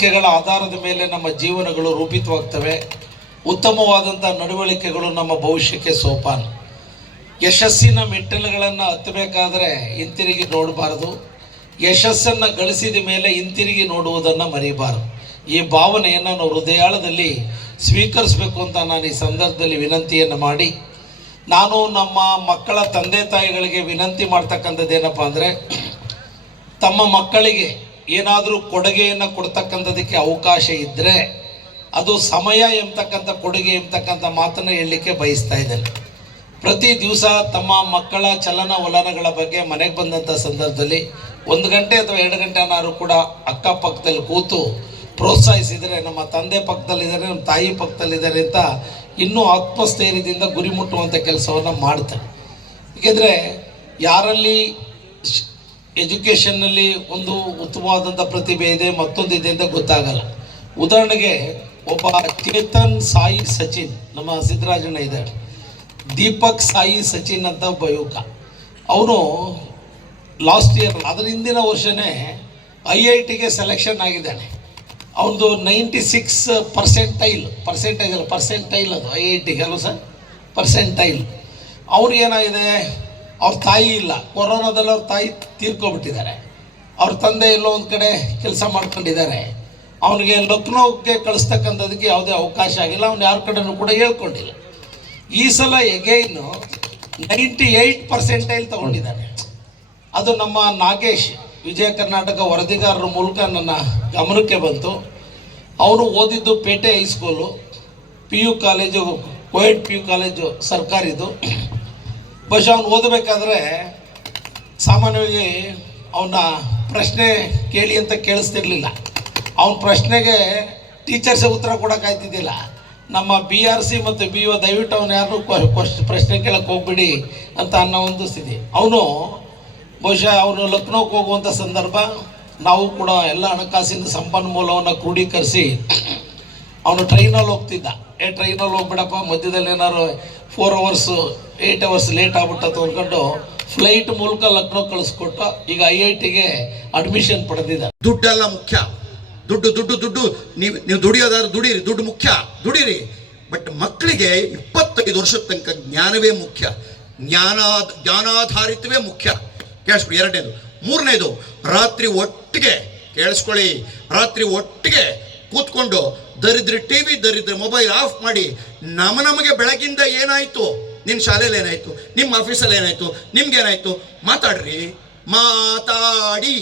ನಡವಳಿಕೆಗಳ ಆಧಾರದ ಮೇಲೆ ನಮ್ಮ ಜೀವನಗಳು ರೂಪಿತವಾಗ್ತವೆ. ಉತ್ತಮವಾದಂಥ ನಡವಳಿಕೆಗಳು ನಮ್ಮ ಭವಿಷ್ಯಕ್ಕೆ ಸೋಪಾನ. ಯಶಸ್ಸಿನ ಮೆಟ್ಟಿಲುಗಳನ್ನು ಹತ್ತಬೇಕಾದ್ರೆ ಹಿಂತಿರುಗಿ ನೋಡಬಾರದು. ಯಶಸ್ಸನ್ನು ಗಳಿಸಿದ ಮೇಲೆ ಹಿಂತಿರುಗಿ ನೋಡುವುದನ್ನು ಮರಿಬಾರದು. ಈ ಭಾವನೆಯನ್ನು ನಾವು ಹೃದಯಾಳದಲ್ಲಿ ಸ್ವೀಕರಿಸಬೇಕು ಅಂತ ನಾನು ಈ ಸಂದರ್ಭದಲ್ಲಿ ವಿನಂತಿಯನ್ನು ಮಾಡಿ, ನಾನು ನಮ್ಮ ಮಕ್ಕಳ ತಂದೆ ತಾಯಿಗಳಿಗೆ ವಿನಂತಿ ಮಾಡ್ತಕ್ಕಂಥದ್ದೇನಪ್ಪ ಅಂದರೆ, ತಮ್ಮ ಮಕ್ಕಳಿಗೆ ಏನಾದರೂ ಕೊಡುಗೆಯನ್ನು ಕೊಡ್ತಕ್ಕಂಥದಕ್ಕೆ ಅವಕಾಶ ಇದ್ದರೆ ಅದು ಸಮಯ ಎಂಬತಕ್ಕಂಥ ಕೊಡುಗೆ ಎಂಬತಕ್ಕಂಥ ಮಾತನ್ನು ಹೇಳಲಿಕ್ಕೆ ಬಯಸ್ತಾ ಇದ್ದೇನೆ. ಪ್ರತಿ ದಿವಸ ತಮ್ಮ ಮಕ್ಕಳ ಚಲನವಲನಗಳ ಬಗ್ಗೆ ಮನೆಗೆ ಬಂದಂಥ ಸಂದರ್ಭದಲ್ಲಿ 1 ಗಂಟೆ ಅಥವಾ 2 ಗಂಟೆನಾದ್ರು ಕೂಡ ಅಕ್ಕಪಕ್ಕದಲ್ಲಿ ಕೂತು ಪ್ರೋತ್ಸಾಹಿಸಿದರೆ, ನಮ್ಮ ತಂದೆ ಪಕ್ಕದಲ್ಲಿದ್ದಾರೆ, ನಮ್ಮ ತಾಯಿ ಪಕ್ಕದಲ್ಲಿದ್ದಾರೆ ಅಂತ ಇನ್ನೂ ಆತ್ಮಸ್ಥೈರ್ಯದಿಂದ ಗುರಿ ಮುಟ್ಟುವಂಥ ಕೆಲಸವನ್ನು ಮಾಡ್ತಾರೆ. ಏಕೆಂದರೆ ಯಾರಲ್ಲಿ ಎಜುಕೇಷನ್ನಲ್ಲಿ ಒಂದು ಉತ್ತಮವಾದಂಥ ಪ್ರತಿಭೆ ಇದೆ, ಮತ್ತೊಂದು ಇದೆ ಅಂತ ಗೊತ್ತಾಗಲ್ಲ. ಉದಾಹರಣೆಗೆ ಒಬ್ಬ ಚೇತನ್ ಸಾಯಿ ಸಚಿನ್, ನಮ್ಮ ಸಿದ್ದರಾಜಣ್ಣ ಇದ್ದಾರೆ, ದೀಪಕ್ ಸಾಯಿ ಸಚಿನ್ ಅಂತ ಒಬ್ಬ ಯುವಕ. ಅವನು ಲಾಸ್ಟ್ ಇಯರ್, ಅದರ ಹಿಂದಿನ ವರ್ಷವೇ IITಗೆ ಸೆಲೆಕ್ಷನ್ ಆಗಿದ್ದಾನೆ. ಅವನದು 96% ಪರ್ಸೆಂಟೈಲ್ ಅದು IITಗೆ ಅಲ್ವ ಸರ್, ಪರ್ಸೆಂಟೈಲ್. ಅವ್ರಿಗೇನಾಗಿದೆ, ಅವ್ರ ತಾಯಿ ಇಲ್ಲ, ಕೊರೋನಾದಲ್ಲಿ ಅವ್ರ ತಾಯಿ ತೀರ್ಕೊಬಿಟ್ಟಿದ್ದಾರೆ. ಅವ್ರ ತಂದೆ ಎಲ್ಲೋ ಒಂದು ಕಡೆ ಕೆಲಸ ಮಾಡ್ಕೊಂಡಿದ್ದಾರೆ. ಅವನಿಗೆ ಲಕ್ನೋಗೆ ಕಳಿಸ್ತಕ್ಕಂಥದಕ್ಕೆ ಯಾವುದೇ ಅವಕಾಶ ಆಗಿಲ್ಲ. ಅವ್ನು ಯಾರ ಕಡೆನೂ ಕೂಡ ಹೇಳ್ಕೊಂಡಿಲ್ಲ. ಈ ಸಲ ಎಗೈನು 98% ತಗೊಂಡಿದ್ದಾನೆ. ಅದು ನಮ್ಮ ನಾಗೇಶ್, ವಿಜಯ ಕರ್ನಾಟಕ ವರದಿಗಾರರ ಮೂಲಕ ನನ್ನ ಗಮನಕ್ಕೆ ಬಂತು. ಅವನು ಓದಿದ್ದು ಪೇಟೆ high school, PU college, coed PU college ಸರ್ಕಾರಿದು. ಬಹುಶಃ ಅವನು ಓದಬೇಕಾದ್ರೆ ಸಾಮಾನ್ಯವಾಗಿ ಅವನ ಪ್ರಶ್ನೆ ಕೇಳಿ ಅಂತ ಕೇಳಿಸ್ತಿರ್ಲಿಲ್ಲ. ಅವನ ಪ್ರಶ್ನೆಗೆ ಟೀಚರ್ಸೇ ಉತ್ತರ ಕೊಡೋಕ್ಕಾಯ್ತಿದ್ದಿಲ್ಲ. ನಮ್ಮ BRC ಮತ್ತು BO ದಯವಿಟ್ಟು ಅವನು ಯಾರು ಪ್ರಶ್ನೆ ಕೇಳಕ್ಕೆ ಹೋಗ್ಬಿಡಿ ಅಂತ ಅನ್ನೋ ಒಂದು ಸ್ಥಿತಿ. ಅವನು ಬಹುಶಃ ಅವನು ಲಕ್ನೋಕ್ಕೆ ಹೋಗುವಂಥ ಸಂದರ್ಭ, ನಾವು ಕೂಡ ಎಲ್ಲ ಹಣಕಾಸಿನ ಸಂಪನ್ಮೂಲವನ್ನು ಕ್ರೋಢೀಕರಿಸಿ ಅವನು ಟ್ರೈನಲ್ಲಿ ಹೋಗ್ತಿದ್ದ. ಟ್ರೈನಲ್ಲಿ ಹೋಗ್ಬಿಡಪ್ಪ, ಮಧ್ಯದಲ್ಲಿ ಏನಾದ್ರು 4 hours 8 hours ಲೇಟ್ ಆಗ್ಬಿಟ್ಟು ಅಂದ್ಕೊಂಡು ಫ್ಲೈಟ್ ಮೂಲಕ ಲಕ್ನೋ ಕಳಿಸ್ಕೊಟ್ಟು ಈಗ IITಗೆ ಅಡ್ಮಿಷನ್ ಪಡೆದಿದ್ದಾರೆ. ದುಡ್ಡೆಲ್ಲ ಮುಖ್ಯ, ದುಡ್ಡು ನೀವು ದುಡಿಯೋದಾದ್ರೆ ದುಡೀರಿ, ದುಡ್ಡು ಮುಖ್ಯ, ದುಡೀರಿ. ಬಟ್ ಮಕ್ಕಳಿಗೆ 25 ವರ್ಷದ ತನಕ ಜ್ಞಾನವೇ ಮುಖ್ಯ, ಜ್ಞಾನಾಧಾರಿತವೇ ಮುಖ್ಯ. ಕೇಳಿಸ್ಕೊಳ್ಳಿ. 2ನೇದು. 3ನೇದು, ರಾತ್ರಿ ಒಟ್ಟಿಗೆ ಕೇಳಿಸ್ಕೊಳ್ಳಿ, ರಾತ್ರಿ ಒಟ್ಟಿಗೆ ಕೂತ್ಕೊಂಡು ದರಿದ್ರ TV, ದರಿದ್ರ ಮೊಬೈಲ್ ಆಫ್ ಮಾಡಿ ನಮಗೆ ಬೆಳಗಿಂದ ಏನಾಯಿತು, ನಿನ್ನ ಶಾಲೆಯಲ್ಲಿ ಏನಾಯಿತು, ನಿಮ್ಮ ಆಫೀಸಲ್ಲಿ ಏನಾಯಿತು, ನಿಮ್ಗೇನಾಯಿತು ಮಾತಾಡ್ರಿ. ಮಾತಾಡಿ.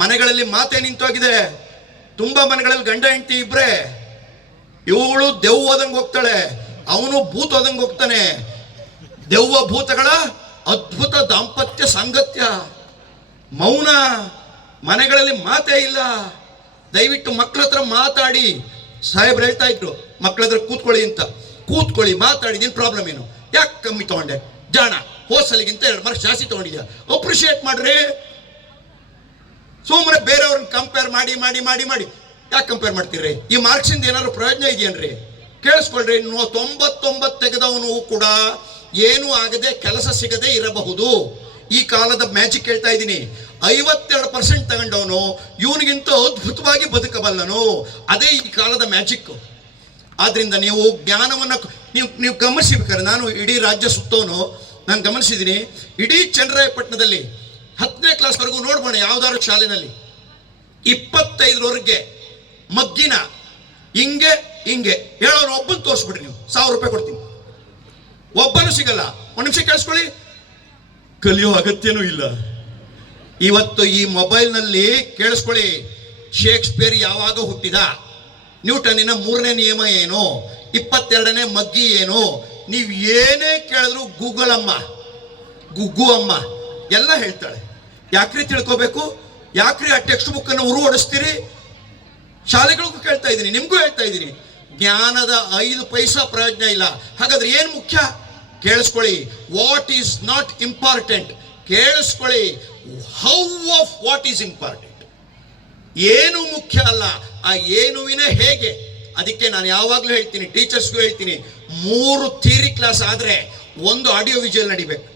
ಮನೆಗಳಲ್ಲಿ ಮಾತೇ ನಿಂತೋಗಿದೆ. ತುಂಬ ಮನೆಗಳಲ್ಲಿ ಗಂಡ ಹೆಂಡತಿ ಇಬ್ಬರೇ, ಇವಳು ದೆವ್ವ ಓದಂಗೆ ಹೋಗ್ತಾಳೆ, ಅವನು ಭೂತ ಓದಂಗೆ ಹೋಗ್ತಾನೆ. ದೆವ್ವ ಭೂತಗಳ ಅದ್ಭುತ ದಾಂಪತ್ಯ ಸಾಂಗತ್ಯ. ಮೌನ, ಮನೆಗಳಲ್ಲಿ ಮಾತೇ ಇಲ್ಲ. ದಯವಿಟ್ಟು ಮಕ್ಕಳ ಹತ್ರ ಮಾತಾಡಿ. ಸಾಹೇಬ್ರು ಹೇಳ್ತಾ ಇದ್ರು, ಮಕ್ಕಳ ಹತ್ರ ಕೂತ್ಕೊಳ್ಳಿ ಅಂತ. ಕೂತ್ಕೊಳ್ಳಿ, ಮಾತಾಡಿ. ನಿನ್ನ ಪ್ರಾಬ್ಲಮ್ ಏನು, ಯಾಕೆ ಕಮ್ಮಿ ತೊಗೊಂಡೆ, ಜಾಣ, ಹೋಸಲಿಗಿಂತ 2 ಮಾರ್ಕ್ಸ್ ಜಾಸ್ತಿ ತೊಗೊಂಡಿದ್ಯಾ, ಅಪ್ರಿಷಿಯೇಟ್ ಮಾಡ್ರಿ. ಸುಮ್ಮನೆ ಬೇರೆಯವ್ರನ್ನ ಕಂಪೇರ್ ಮಾಡಿ ಮಾಡಿ ಮಾಡಿ ಮಾಡಿ ಯಾಕೆ ಕಂಪೇರ್ ಮಾಡ್ತೀರಿ? ಈ ಮಾರ್ಕ್ಸಿಂದ ಏನಾದ್ರು ಪ್ರಯೋಜನ ಇದೆಯೇನ್ರಿ? ಕೇಳಿಸ್ಕೊಳ್ರಿ. 99 ತೆಗೆದವನು ಕೂಡ ಏನೂ ಆಗದೆ ಕೆಲಸ ಸಿಗದೆ ಇರಬಹುದು. ಈ ಕಾಲದ ಮ್ಯಾಜಿಕ್ ಹೇಳ್ತಾ ಇದ್ದೀನಿ. 52% ತಗೊಂಡವನು ಇವನಿಗಿಂತ ಅದ್ಭುತವಾಗಿ ಬದುಕಬಲ್ಲನು. ಅದೇ ಈ ಕಾಲದ ಮ್ಯಾಜಿಕ್. ಆದ್ರಿಂದ ನೀವು ಜ್ಞಾನವನ್ನು ನೀವು ಗಮನಿಸಬೇಕಾದ್ರೆ, ನಾನು ಇಡೀ ರಾಜ್ಯ ಸುತ್ತವನು, ನಾನು ಗಮನಿಸಿದ್ದೀನಿ. ಇಡೀ ಚನ್ನರಾಯಪಟ್ಟಣದಲ್ಲಿ 10ನೇ ಕ್ಲಾಸ್ವರೆಗೂ ನೋಡ್ಬೋಣ, ಯಾವ್ದಾದ್ರು ಶಾಲೆಯಲ್ಲಿ 25ರವರೆಗೆ ಮಗ್ಗಿನ ಹಿಂಗೆ ಹೇಳೋರು ಒಬ್ಬನ ತೋರಿಸ್ಬಿಡ್ರಿ, ನೀವು 1000 ರೂಪಾಯಿ ಕೊಡ್ತೀನಿ. ಒಬ್ಬನು ಸಿಗಲ್ಲ. 1 ನಿಮಿಷ ಕೇಳಿಸ್ಕೊಳ್ಳಿ. ಕಲಿಯೋ ಅಗತ್ಯನೂ ಇಲ್ಲ. ಇವತ್ತು ಈ ಮೊಬೈಲ್ನಲ್ಲಿ ಕೇಳಿಸ್ಕೊಳ್ಳಿ, ಶೇಕ್ಸ್ಪಿಯರ್ ಯಾವಾಗ ಹುಟ್ಟಿದ, ನ್ಯೂಟನ್ನಿನ 3ನೇ ನಿಯಮ ಏನು, 22ನೇ ಮಗ್ಗಿ ಏನು, ನೀವು ಏನೇ ಕೇಳಿದ್ರು ಗೂಗಲ್ ಅಮ್ಮ, ಗುಗ್ಗು ಅಮ್ಮ ಎಲ್ಲ ಹೇಳ್ತಾಳೆ. ಯಾಕ್ರಿ ತಿಳ್ಕೋಬೇಕು? ಯಾಕ್ರಿ ಆ ಟೆಕ್ಸ್ಟ್ ಬುಕ್ಕನ್ನು ಹೊಡಿಸ್ತೀರಿ? ಶಾಲೆಗಳಿಗೂ ಕೇಳ್ತಾ ಇದ್ದೀನಿ, ನಿಮಗೂ ಹೇಳ್ತಾ ಇದ್ದೀನಿ. ಜ್ಞಾನದ 5 ಪೈಸಾ ಪ್ರಯೋಜನ ಇಲ್ಲ. ಹಾಗಾದ್ರೆ ಏನು ಮುಖ್ಯ? ಕೇಳಿಸ್ಕೊಳ್ಳಿ. What is not important. ಕೇಳಿಸ್ಕೊಳ್ಳಿ. How of what is important. ಏನು ಮುಖ್ಯ ಅಲ್ಲ, ಆ ಏನುವಿನ ಹೇಗೆ. ಅದಕ್ಕೆ ನಾನು ಯಾವಾಗಲೂ ಹೇಳ್ತೀನಿ, ಟೀಚರ್ಸ್ಗೂ ಹೇಳ್ತೀನಿ, 3 ಥಿಯರಿ ಕ್ಲಾಸ್ ಆದರೆ 1 ಆಡಿಯೋ ವಿಜುವಲ್ ನಡಿಬೇಕು.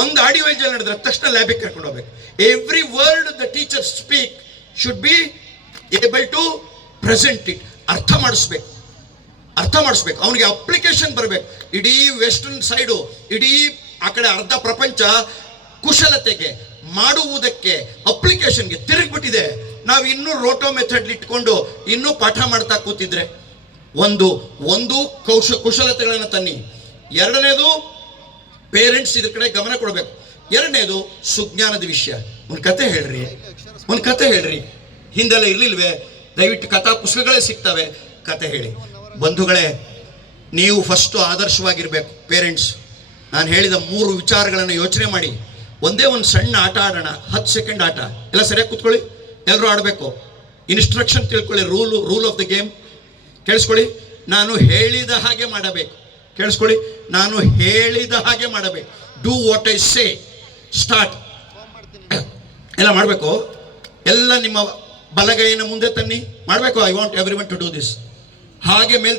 1 ಆಡಿಯೋ ವಿಜುವಲ್ ನಡೆದ್ರೆ ತಕ್ಷಣ ಲ್ಯಾಬಿಗೆ ಕರ್ಕೊಂಡು ಹೋಗ್ಬೇಕು. Every word the teacher speak should be able to present it. ಅರ್ಥ ಮಾಡಿಸ್ಬೇಕು, ಅವನಿಗೆ ಅಪ್ಲಿಕೇಶನ್ ಬರಬೇಕು. ಇಡೀ ವೆಸ್ಟರ್ನ್ ಸೈಡು, ಇಡೀ ಆ ಕಡೆ ಅರ್ಧ ಪ್ರಪಂಚ ಕುಶಲತೆಗೆ, ಮಾಡುವುದಕ್ಕೆ, ಅಪ್ಲಿಕೇಶನ್ಗೆ ತಿರುಗಿಬಿಟ್ಟಿದೆ. ನಾವು ಇನ್ನೂ ರೋಟೋ ಮೆಥಡ್ ಇಟ್ಕೊಂಡು ಇನ್ನೂ ಪಾಠ ಮಾಡ್ತಾ ಕೂತಿದ್ರೆ ಒಂದು ಕುಶಲತೆಗಳನ್ನು ತನ್ನಿ. ಎರಡನೇದು ಪೇರೆಂಟ್ಸ್ ಇದ್ರ ಕಡೆ ಗಮನ ಕೊಡಬೇಕು. ಎರಡನೇದು ಸುಜ್ಞಾನದ ವಿಷಯ. ಒಂದು ಕತೆ ಹೇಳ್ರಿ, ಹಿಂದೆಲ್ಲ ಇರ್ಲಿಲ್ವೇ? ದಯವಿಟ್ಟು ಕಥಾ ಪುಸ್ತಕಗಳೇ ಸಿಗ್ತವೆ, ಕತೆ ಹೇಳಿ. ಬಂಧುಗಳೇ, ನೀವು ಫಸ್ಟು ಆದರ್ಶವಾಗಿರ್ಬೇಕು. ಪೇರೆಂಟ್ಸ್, ನಾನು ಹೇಳಿದ 3 ವಿಚಾರಗಳನ್ನು ಯೋಚನೆ ಮಾಡಿ. ಒಂದೇ ಒಂದು ಸಣ್ಣ ಆಟ ಆಡೋಣ, 10 ಸೆಕೆಂಡ್ ಆಟ. ಎಲ್ಲ ಸರಿಯಾಗಿ ಕೂತ್ಕೊಳ್ಳಿ, ಎಲ್ಲರೂ ಆಡಬೇಕು. ಇನ್ಸ್ಟ್ರಕ್ಷನ್ ತಿಳ್ಕೊಳ್ಳಿ, ರೂಲ್ ಆಫ್ ದ ಗೇಮ್ ಕೇಳಿಸ್ಕೊಳ್ಳಿ. ನಾನು ಹೇಳಿದ ಹಾಗೆ ಮಾಡಬೇಕು. ಕೇಳಿಸ್ಕೊಳ್ಳಿ, ನಾನು ಹೇಳಿದ ಹಾಗೆ ಮಾಡಬೇಕು. Do what I say. Start. ಎಲ್ಲ ಮಾಡಬೇಕು. ಎಲ್ಲ ನಿಮ್ಮ ಬಲಗೈನ ಮುಂದೆ ತನ್ನಿ, ಮಾಡಬೇಕು. I want everyone to do this. ಹಾಗೆ ಮೇಲೆ